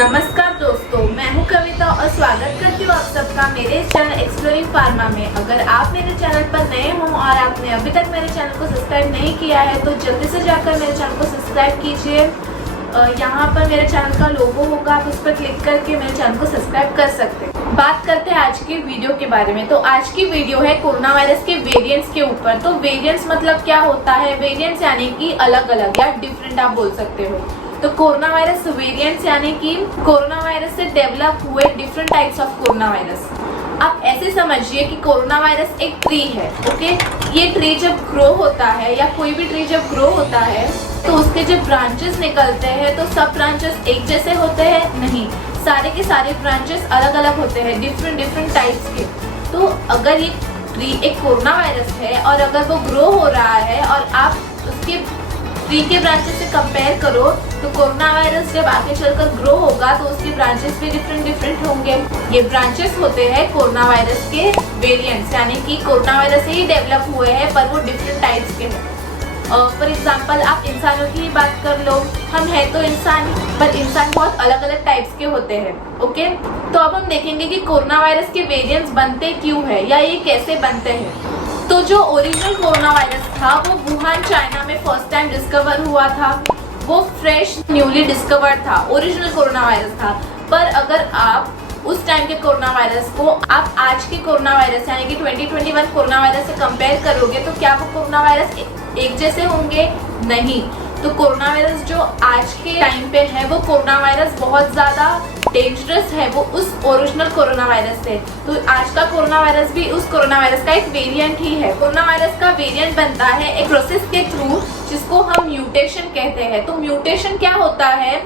नमस्कार दोस्तों, मैं हूं कविता और स्वागत करती हूं आप सबका मेरे चैनल एक्सप्लोरिंग फार्मा में। अगर आप मेरे चैनल पर नए हों और आपने अभी तक मेरे चैनल को सब्सक्राइब नहीं किया है तो जल्दी से जाकर मेरे चैनल को सब्सक्राइब कीजिए। यहाँ पर मेरे चैनल का लोगो होगा, आप उस पर क्लिक करके मेरे चैनल को सब्सक्राइब कर सकते हैं। बात करते हैं आज की वीडियो के बारे में। तो आज की वीडियो है कोरोना वायरस के वेरिएंट्स के ऊपर। तो वेरिएंट्स मतलब क्या होता है? वेरिएंट्स यानी कि अलग अलग या डिफरेंट आप बोल सकते हो। तो कोरोना वायरस वेरिएंट्स यानी कि कोरोना वायरस से डेवलप हुए different types of corona virus. आप ऐसे समझिए कि कोरोना वायरस एक ट्री है, ओके। ये ट्री जब ग्रो होता है या कोई भी ट्री जब ग्रो होता है तो उसके जब ब्रांचेस निकलते हैं तो सब ब्रांचेस एक जैसे होते हैं? नहीं, सारे के सारे ब्रांचेस अलग अलग होते हैं, डिफरेंट टाइप्स के। तो अगर ये ट्री एक कोरोना वायरस है और अगर वो ग्रो हो रहा है और आप उसके ट्री के ब्रांचेस से कंपेयर करो तो कोरोना वायरस जब आगे चलकर ग्रो होगा तो उसके ब्रांचेस भी डिफरेंट होंगे। ये ब्रांचेस होते हैं कोरोना वायरस के वेरिएंट्स, यानी कि कोरोना वायरस से ही डेवलप हुए हैं पर वो डिफरेंट टाइप्स के हैं। फॉर एग्जाम्पल आप इंसानों की ही बात कर लो, हम हैं तो इंसान, पर इंसान बहुत अलग अलग टाइप्स के होते हैं, ओके। तो अब हम देखेंगे कि कोरोना वायरस के वेरिएंट्स बनते क्यों है या ये कैसे बनते हैं। तो जो ओरिजिनल कोरोना वायरस था वो वुहान चाइना में फर्स्ट टाइम डिस्कवर हुआ था। वो फ्रेश न्यूली डिस्कवर्ड था, ओरिजिनल कोरोना वायरस था। पर अगर आप उस टाइम के कोरोना वायरस को आप आज के कोरोना वायरस यानी कि 2021 कोरोना वायरस से कंपेयर करोगे तो क्या वो कोरोना वायरस एक जैसे होंगे? नहीं। तो कोरोना वायरस जो आज के टाइम पे है वो कोरोना वायरस बहुत ज्यादा डेंजरस है, वो उस ओरिजिनल कोरोना वायरस से। तो आज का कोरोना वायरस भी उस कोरोना वायरस का एक वेरिएंट ही है। कोरोना वायरस का वेरिएंट बनता है एक प्रोसेस के थ्रू जिसको हम म्यूटेशन कहते हैं। तो म्यूटेशन क्या होता है?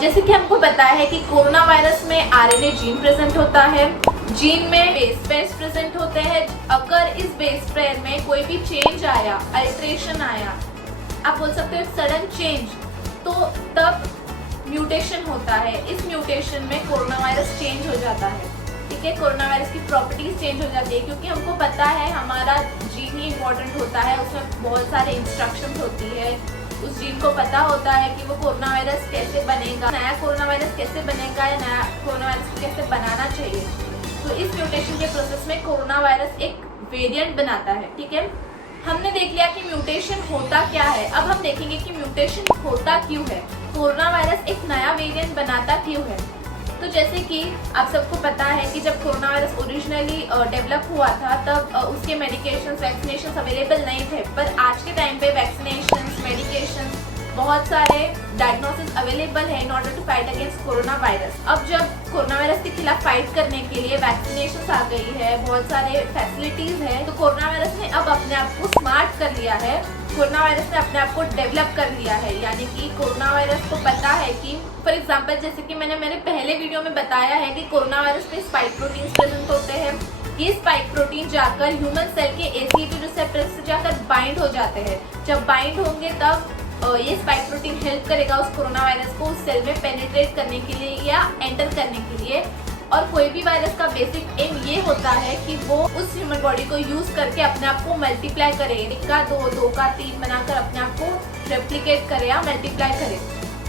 जैसे कि हमको पता है कि कोरोना वायरस में आरएनए जीन प्रेजेंट होता है, जीन में बेस पेयर्स प्रेजेंट होते हैं। अगर इस बेस पेयर में कोई भी चेंज आया, अल्टरेशन आया, आप बोल सकते हो सडन चेंज, तो तब म्यूटेशन होता है। इस म्यूटेशन में कोरोना वायरस चेंज हो जाता है, ठीक है। कोरोना वायरस की प्रॉपर्टीज चेंज हो जाती है क्योंकि हमको पता है हमारा जीन ही इम्पोर्टेंट होता है, उसमें बहुत सारे इंस्ट्रक्शंस होती है। उस जीन को पता होता है कि वो कोरोना वायरस कैसे बनेगा, नया कोरोना वायरस कैसे बनेगा या नया कोरोना वायरस कैसे बनाना चाहिए। तो इस म्यूटेशन के प्रोसेस में कोरोना वायरस एक वेरिएंट बनाता है, ठीक है। हमने देख लिया कि म्यूटेशन होता क्या है। अब हम देखेंगे कि म्यूटेशन होता क्यों है, कोरोना वायरस एक नया वेरिएंट बनाता क्यों है। तो जैसे कि आप सबको पता है कि जब कोरोना वायरस ओरिजिनली डेवलप हुआ था तब उसके मेडिकेशंस, वैक्सीनेशंस अवेलेबल नहीं थे। पर आज के टाइम पे वैक्सीनेशंस, मेडिकेशंस, बहुत सारे डायग्नोसिस अवेलेबल है in order to fight against corona virus. अब जब कोरोना वायरस के खिलाफ फाइट करने के लिए वैक्सीनेशंस आ गई है, बहुत सारे फैसिलिटीज है, तो कोरोना वायरस ने अब अपने आप को स्मार्ट कर लिया है। कोरोना वायरस ने अपने आप को डेवलप कर लिया है, यानी कि कोरोना वायरस को पता है कि फॉर एग्जांपल जैसे कि मैंने मेरे पहले वीडियो में बताया है कि कोरोना वायरस पे स्पाइक प्रोटीन्स प्रेजेंट होते हैं। ये स्पाइक प्रोटीन जाकर ह्यूमन सेल के ACE2 रिसेप्टर से जाकर बाइंड हो जाते हैं। जब बाइंड होंगे तब ये स्पाइक प्रोटीन हेल्प करेगा उस कोरोना वायरस को उस सेल में पेनिट्रेट करने के लिए या एंटर करने के लिए। और कोई भी वायरस का बेसिक एम ये होता है कि वो उस ह्यूमन बॉडी को यूज करके अपने आप को मल्टीप्लाई करे, 1 का 2, 2 का 3 बनाकर अपने आप को रेप्लिकेट करे या मल्टीप्लाई करे।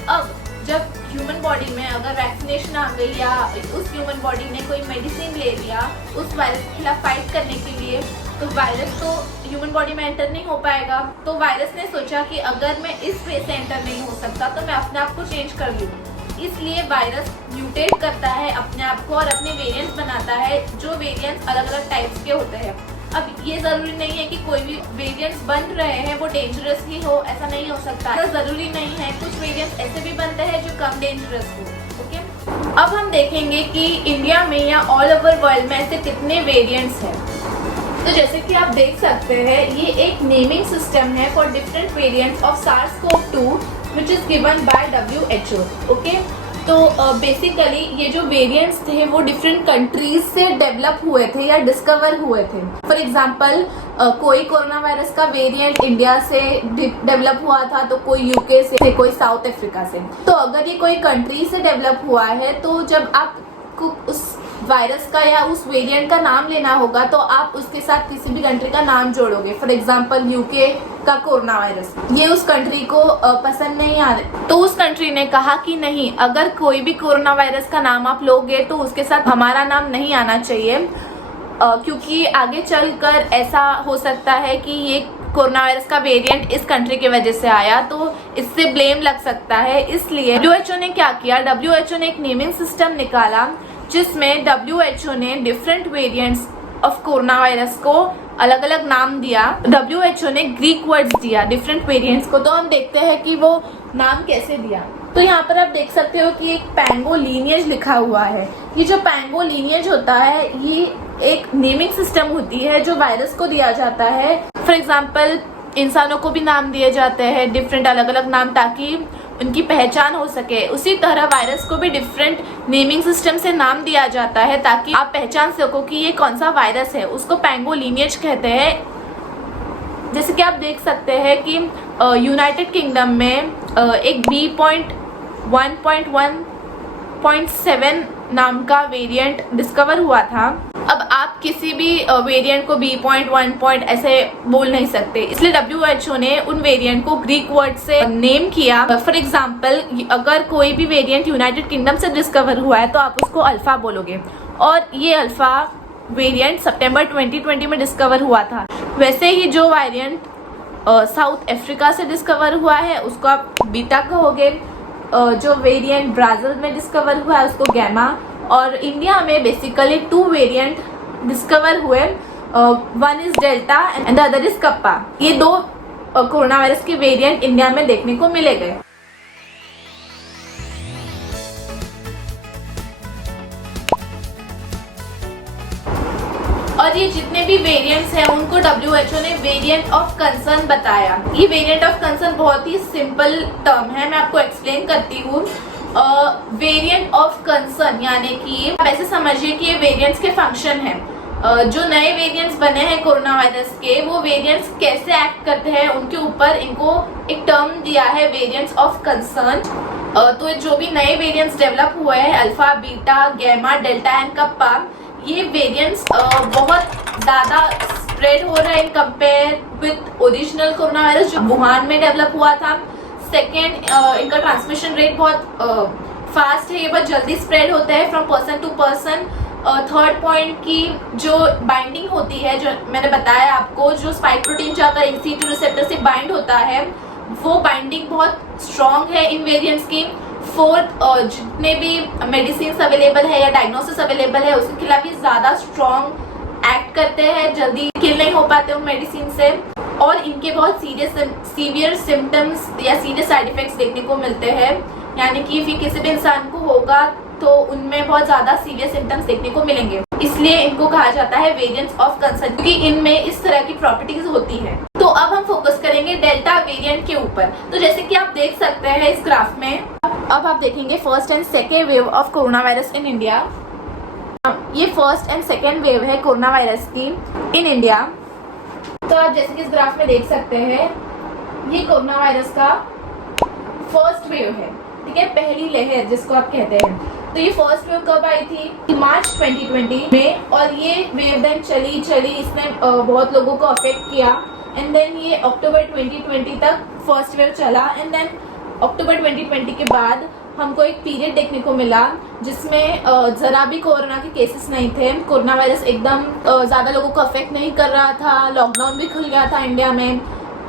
अब जब ह्यूमन बॉडी में अगर वैक्सीनेशन आ गई या उस ह्यूमन बॉडी ने कोई मेडिसिन ले लिया उस वायरस के खिलाफ फाइट करने के लिए, तो वायरस तो ह्यूमन बॉडी में एंटर नहीं हो पाएगा। तो वायरस ने सोचा कि अगर मैं इस वे से एंटर नहीं हो सकता तो मैं अपने आप को चेंज कर लूँ। इसलिए वायरस म्यूटेट करता है अपने आप को और अपने वेरिएंट्स बनाता है, जो वेरिएंट्स अलग अलग टाइप्स के होते हैं। अब ये जरूरी नहीं है कि कोई भी वेरिएंट्स बन रहे हैं वो डेंजरस ही हो, ऐसा नहीं हो सकता। ऐसा जरूरी नहीं है, कुछ वेरिएंट्स ऐसे भी बनते हैं जो कम डेंजरस हो, ओके। अब हम देखेंगे कि इंडिया में या ऑल ओवर वर्ल्ड में ऐसे कितने वेरिएंट्स हैं। तो जैसे कि आप देख सकते हैं ये एक नेमिंग सिस्टम है for different variants of SARS-CoV-2 which is given by WHO, okay. तो बेसिकली ये जो वेरिएंट्स थे वो डिफरेंट कंट्रीज से डेवलप हुए थे या डिस्कवर हुए थे। फॉर एग्जांपल कोई कोरोना वायरस का वेरिएंट इंडिया से डेवलप हुआ था, तो कोई UK से, कोई साउथ अफ्रीका से। तो अगर ये कोई कंट्री से डेवलप हुआ है तो जब आपको उस वायरस का या उस वेरिएंट का नाम लेना होगा तो आप उसके साथ किसी भी कंट्री का नाम जोड़ोगे। फॉर एग्जांपल UK का कोरोना वायरस, ये उस कंट्री को पसंद नहीं आ रहा। तो उस कंट्री ने कहा कि नहीं, अगर कोई भी कोरोना वायरस का नाम आप लोगे तो उसके साथ हमारा नाम नहीं आना चाहिए, क्योंकि आगे चलकर ऐसा हो सकता है कि ये कोरोना वायरस का वेरिएंट इस कंट्री की वजह से आया, तो इससे ब्लेम लग सकता है। इसलिए WHO ने क्या किया, WHO ने एक नेमिंग सिस्टम निकाला जिसमें WHO ने different variants of corona virus को अलग अलग नाम दिया। WHO ने ग्रीक वर्ड्स दिया डिफरेंट वेरिएंट्स को। तो हम देखते हैं कि वो नाम कैसे दिया। तो यहाँ पर आप देख सकते हो कि एक पैंगो लीनिएज लिखा हुआ है। ये जो पैंगो लीनिएज होता है, ये एक नेमिंग सिस्टम होती है जो वायरस को दिया जाता है। फॉर एग्जाम्पल इंसानों को भी नाम दिए जाते हैं डिफरेंट अलग अलग नाम, ताकि उनकी पहचान हो सके। उसी तरह वायरस को भी डिफरेंट नेमिंग सिस्टम से नाम दिया जाता है ताकि आप पहचान सको कि ये कौन सा वायरस है। उसको पैंगो लीनिएज कहते हैं। जैसे कि आप देख सकते हैं कि यूनाइटेड किंगडम में एक B.1.1.7 नाम का वेरिएंट डिस्कवर हुआ था। अब आप किसी भी वेरिएंट को B.1. ऐसे बोल नहीं सकते, इसलिए WHO ने उन वेरिएंट को ग्रीक वर्ड से नेम किया। फॉर एग्जांपल, अगर कोई भी वेरिएंट यूनाइटेड किंगडम से डिस्कवर हुआ है तो आप उसको अल्फा बोलोगे, और ये अल्फा वेरिएंट सितंबर 2020 में डिस्कवर हुआ था। वैसे ही जो वेरिएंट साउथ अफ्रीका से डिस्कवर हुआ है उसको आप बीटा कहोगे। जो वेरिएंट ब्राज़ील में डिस्कवर हुआ है उसको गैमा। और इंडिया में बेसिकली 2 वेरिएंट डिस्कवर हुए, one is delta and the other is kappa. ये 2 कोरोना वायरस के वेरिएंट इंडिया में देखने को मिले गए। और ये जितने भी वेरिएंट्स हैं उनको WHO ने वेरिएंट ऑफ कंसर्न बताया। ये वेरिएंट ऑफ कंसर्न बहुत ही सिंपल टर्म है, मैं आपको एक्सप्लेन करती हूँ। वेरिएंट ऑफ कंसर्न यानी कि आप ऐसे समझिए कि ये वेरिएंट्स के फंक्शन हैं। जो नए वेरिएंट्स बने हैं कोरोना वायरस के, वो वेरिएंट्स कैसे एक्ट करते हैं उनके ऊपर इनको एक टर्म दिया है, वेरिएंट्स ऑफ कंसर्न। तो जो भी नए वेरिएंट्स डेवलप हुए हैं, alpha, beta, gamma, delta and kappa, ये वेरिएंट्स बहुत ज़्यादा स्प्रेड हो रहे हैं compare with original corona virus जो वुहान में डेवलप हुआ था। सेकेंड, इनका ट्रांसमिशन रेट बहुत फास्ट है, ये बहुत जल्दी स्प्रेड होता है from person to person. Third point की जो बाइंडिंग होती है, जो मैंने बताया आपको, जो स्पाइक प्रोटीन जाकर EC2 रिसेप्टर से बाइंड होता है, वो बाइंडिंग बहुत स्ट्रॉन्ग है इन वेरिएंट्स की। फोर्थ, जितने भी मेडिसिन अवेलेबल है या डायग्नोसिस अवेलेबल है उसके खिलाफ ये ज़्यादा स्ट्रॉन्ग एक्ट करते हैं, जल्दी किल नहीं हो पाते उन मेडिसिन से। और इनके बहुत सीवियर सिम्टम्स या सीरियस साइड इफेक्ट्स देखने को मिलते हैं, यानी कि फिर किसी भी इंसान को होगा तो उनमें बहुत ज़्यादा सीरियस सिम्टम्स देखने को मिलेंगे। इसलिए इनको कहा जाता है वेरिएंट्स ऑफ कंसर्न, क्योंकि इनमें इस तरह की प्रॉपर्टीज होती है। तो अब हम फोकस करेंगे डेल्टा वेरिएंट के ऊपर। तो जैसे कि आप देख सकते हैं इस ग्राफ में, अब आप देखेंगे first and second wave of corona virus in India. ये फर्स्ट एंड सेकेंड वेव है कोरोना वायरस की इन इंडिया। तो आप जैसे कि इस ग्राफ में देख सकते हैं, ये कोरोना वायरस का फर्स्ट वेव है, ठीक है, पहली लहर जिसको आप कहते हैं। तो ये फर्स्ट वेव कब आई थी? मार्च 2020 में। और ये वेव देन चली इसने बहुत लोगों को अफेक्ट किया। एंड देन ये अक्टूबर 2020 तक फर्स्ट वेव चला। एंड देन अक्टूबर 2020 के बाद हमको एक पीरियड देखने को मिला जिसमें ज़रा भी कोरोना के केसेस नहीं थे। कोरोना वायरस एकदम ज़्यादा लोगों को अफेक्ट नहीं कर रहा था। लॉकडाउन भी खुल गया था इंडिया में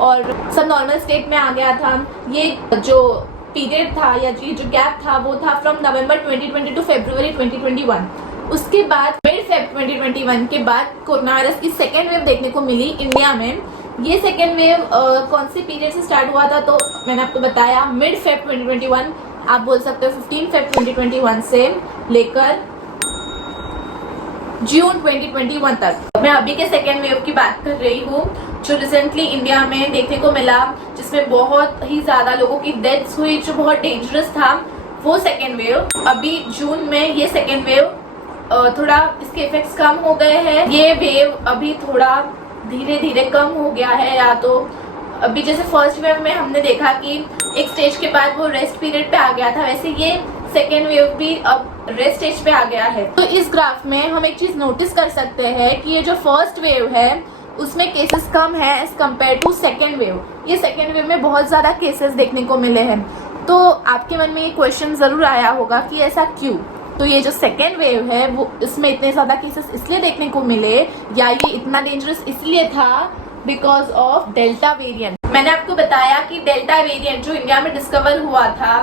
और सब नॉर्मल स्टेट में आ गया था। ये जो पीरियड था या जो गैप था वो था फ्रॉम नवंबर 2020 टू फरवरी 2021। उसके बाद मिड फेब 2021 के बाद कोरोना वायरस की सेकेंड वेव देखने को मिली इंडिया में। ये सेकेंड वेव कौन से पीरियड से स्टार्ट हुआ था? तो मैंने आपको बताया मिड फेब 2021, आप बोल सकते हो 15 फेब 2021 से लेकर जून 2021 तक। मैं अभी के सेकेंड वेव की बात कर रही हूँ जो रिसेंटली इंडिया में देखने को मिला, जिसमें बहुत ही ज़्यादा लोगों की डेथ्स हुई, जो बहुत डेंजरस था। वो सेकेंड वेव अभी जून में, ये सेकेंड वेव थोड़ा इसके इफेक्ट्स कम हो गए हैं। ये वेव अभी थोड़ा धीरे धीरे कम हो गया है। या तो अभी जैसे फर्स्ट वेव में हमने देखा कि एक स्टेज के बाद वो रेस्ट पीरियड पे आ गया था, वैसे ये सेकेंड वेव भी अब रेस्ट स्टेज पे आ गया है। तो इस ग्राफ में हम एक चीज नोटिस कर सकते हैं कि ये जो फर्स्ट वेव है उसमें केसेस कम है as compare to second wave. ये सेकेंड वेव में बहुत ज़्यादा केसेस देखने को मिले हैं। तो आपके मन में ये क्वेश्चन ज़रूर आया होगा कि ऐसा क्यों। तो ये जो सेकेंड वेव है वो इसमें इतने ज़्यादा केसेस इसलिए देखने को मिले या ये इतना डेंजरस इसलिए था बिकॉज ऑफ डेल्टा वेरिएंट। मैंने आपको बताया कि डेल्टा वेरिएंट जो इंडिया में डिस्कवर हुआ था,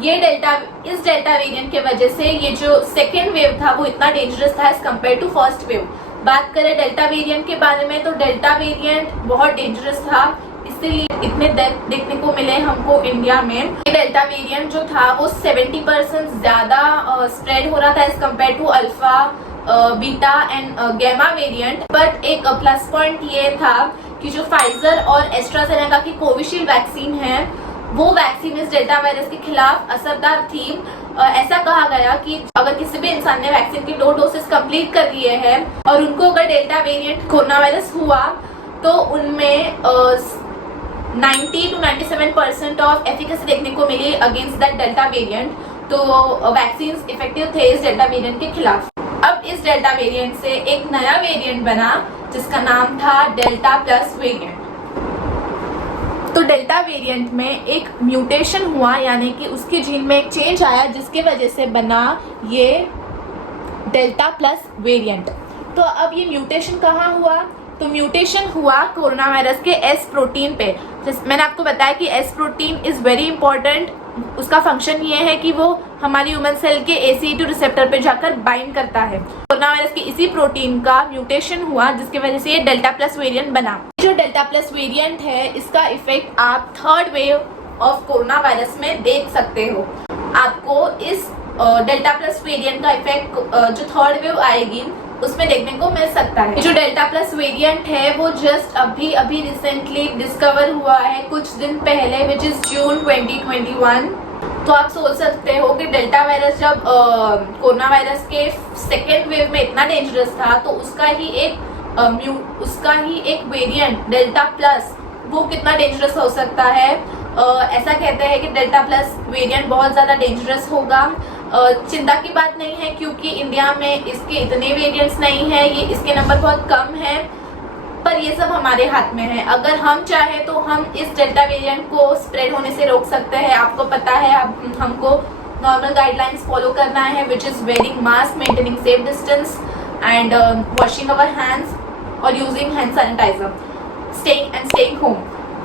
ये इस डेल्टा वेरिएंट के वजह से ये जो सेकेंड वेव था वो इतना डेंजरस था as compare to first wave. बात करें डेल्टा वेरिएंट के बारे में तो डेल्टा वेरिएंट बहुत डेंजरस था, इसीलिए इतने डेथ देखने को मिले हमको इंडिया में। ये डेल्टा वेरिएंट जो था वो 70% ज्यादा स्प्रेड हो रहा था as compare to alpha, beta and gamma variant. But एक प्लस पॉइंट ये था कि जो फाइजर और एस्ट्राजेनेका की कोविशील्ड वैक्सीन है वो वैक्सीन इस डेल्टा वायरस के खिलाफ असरदार थी। ऐसा कहा गया कि अगर किसी भी इंसान ने वैक्सीन के 2 डोसेस कंप्लीट कर लिए हैं और उनको अगर डेल्टा वेरिएंट कोरोना वायरस हुआ तो उनमें 90 to 97% ऑफ एफिकेसी देखने को मिली अगेंस्ट दैट डेल्टा वेरिएंट। तो वैक्सीन इफेक्टिव थे इस डेल्टा वेरिएंट के खिलाफ। अब इस डेल्टा वेरिएंट से एक नया वेरिएंट बना जिसका नाम था डेल्टा प्लस वेरिएंट। तो डेल्टा वेरिएंट में एक म्यूटेशन हुआ, यानी कि उसके जीन में एक चेंज आया जिसके वजह से बना ये डेल्टा प्लस वेरिएंट। तो अब ये म्यूटेशन कहाँ हुआ? तो म्यूटेशन हुआ कोरोना वायरस के एस प्रोटीन पे। मैंने आपको बताया कि S protein is very important. उसका फंक्शन ये है कि वो हमारी ह्यूमन सेल के ACE2 रिसेप्टर पे जाकर बाइंड करता है। कोरोना वायरस के इसी प्रोटीन का म्यूटेशन हुआ जिसकी वजह से ये डेल्टा प्लस वेरिएंट बना। जो डेल्टा प्लस वेरिएंट है इसका इफेक्ट आप third wave of corona virus में देख सकते हो। आपको इस डेल्टा प्लस वेरिएंट का इफेक्ट जो थर्ड वेव आएगी उसमें देखने को मिल सकता है। जो डेल्टा प्लस वेरिएंट है वो जस्ट अभी रिसेंटली डिस्कवर हुआ है कुछ दिन पहले, विच इज जून 2021। तो आप सोच सकते हो कि डेल्टा वायरस जब कोरोना वायरस के सेकेंड वेव में इतना डेंजरस था तो उसका ही एक वेरिएंट डेल्टा प्लस वो कितना डेंजरस हो सकता है। ऐसा कहते हैं कि डेल्टा प्लस वेरिएंट बहुत ज़्यादा डेंजरस होगा। चिंता की बात नहीं है क्योंकि इंडिया में इसके इतने वेरिएंट्स नहीं है, ये इसके नंबर बहुत कम है, पर ये सब हमारे हाथ में है। अगर हम चाहें तो हम इस डेल्टा वेरिएंट को स्प्रेड होने से रोक सकते हैं। आपको पता है हमको नॉर्मल गाइडलाइंस फॉलो करना है, which is wearing mask, maintaining safe distance and washing our hands और using hand sanitiser, staying home.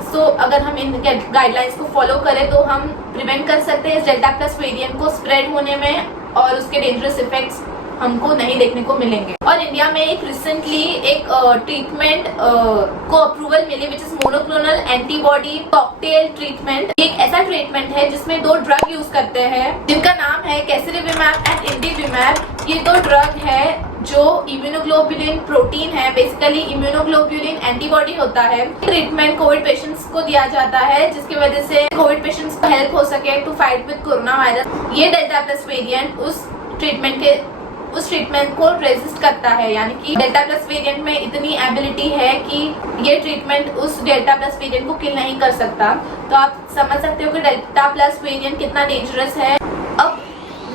So अगर हम इन गाइडलाइंस को फॉलो करें तो हम प्रिवेंट कर सकते हैं इस डेल्टा प्लस वेरिएंट को स्प्रेड होने में और उसके डेंजरस इफेक्ट्स हमको नहीं देखने को मिलेंगे। और इंडिया में एक रिसेंटली एक ट्रीटमेंट को अप्रूवल मिली which is monoclonal antibody cocktail treatment. एक ऐसा ट्रीटमेंट है जिसमें 2 ड्रग यूज करते हैं जिनका नाम है कैसिरिविमैब एंड इंडिविमैब। ये 2 ड्रग है जो इम्यूनोग्लोबुलिन प्रोटीन है, बेसिकली इम्यूनोग्लोबुलिन एंटीबॉडी होता है। ट्रीटमेंट कोविड पेशेंट्स को दिया जाता है जिसकी वजह से कोविड पेशेंट्स को हेल्प हो सके to fight with corona virus. ये डेल्टा प्लस वेरिएंट उस ट्रीटमेंट को रेजिस्ट करता है, यानी कि डेल्टा प्लस वेरिएंट में इतनी एबिलिटी है कि ये ट्रीटमेंट उस डेल्टा प्लस वेरिएंट को किल नहीं कर सकता। तो आप समझ सकते हो कि डेल्टा प्लस वेरिएंट कितना डेंजरस है। अब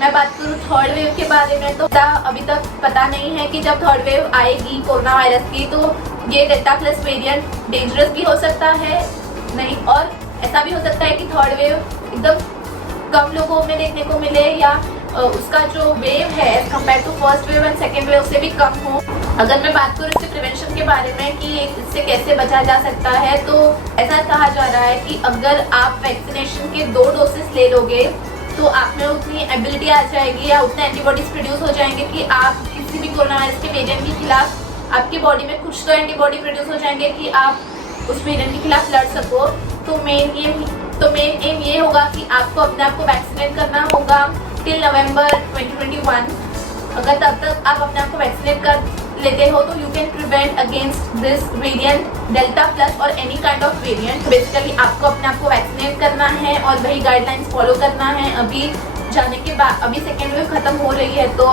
मैं बात करूँ थर्ड वेव के बारे में तो अभी तक पता नहीं है कि जब थर्ड वेव आएगी कोरोना वायरस की तो ये डेल्टा प्लस वेरिएंट डेंजरस भी हो सकता है नहीं, और ऐसा भी हो सकता है कि थर्ड वेव एकदम कम लोगों में देखने को मिले या उसका जो वेव है compare to first wave and second wave उससे भी कम हो। अगर मैं बात करूँ इसके प्रिवेंशन के बारे में कि इससे कैसे बचा जा सकता है तो ऐसा कहा जा रहा है कि अगर आप वैक्सीनेशन के 2 डोसेस ले लोगे तो आप में उतनी एबिलिटी आ जाएगी या उतने एंटीबॉडीज प्रोड्यूस हो जाएंगे कि आप किसी भी कोरोना वायरस के वेरिएंट के खिलाफ आपकी बॉडी में कुछ तो एंटीबॉडी प्रोड्यूस हो जाएंगे कि आप उस वेरिएंट के खिलाफ लड़ सको। तो मेन एम ये होगा कि आपको अपने आप को वैक्सीनेट करना होगा टिल नवंबर 2021। अगर तब तक आप अपने आप को वैक्सीनेट कर लेते हो तो you can prevent against this variant delta plus और any kind of variant. Basically आपको अपने आप को वैक्सीनेट करना है और वही गाइडलाइंस फॉलो करना है। अभी जाने के बाद अभी सेकेंड वेव खत्म हो रही है तो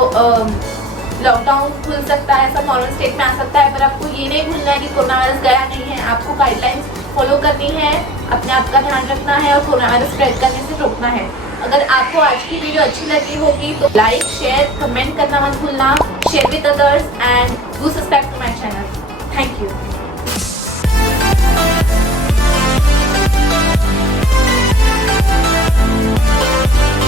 लॉकडाउन खुल सकता है, सब नॉर्मल स्टेट में आ सकता है, पर आपको ये नहीं भूलना है कि कोरोना वायरस गया नहीं है। आपको गाइडलाइंस फॉलो करनी है, अपने आप का ध्यान रखना है और कोरोना वायरस स्प्रेड करने से रोकना है। अगर आपको आज की वीडियो अच्छी लगी होगी तो लाइक, शेयर, कमेंट करना मत भूलना, share with others and do subscribe to my channel. Thank you. है।